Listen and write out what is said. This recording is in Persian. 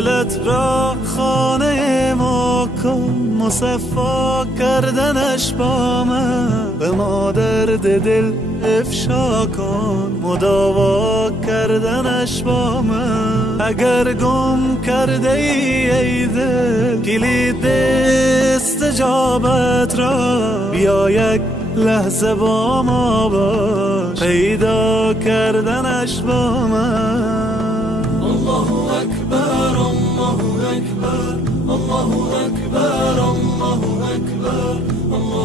دلت را خانه ما کن، مصفا کردنش با من به ما درد دل افشا کن، مداوا کردنش با من. اگر گم کرده ای دل کلید استجابت را، بیا یک لحظه با ما باش، پیدا کردنش با من. الله اکبر الله اکبر الله اکبر الله اکبر الله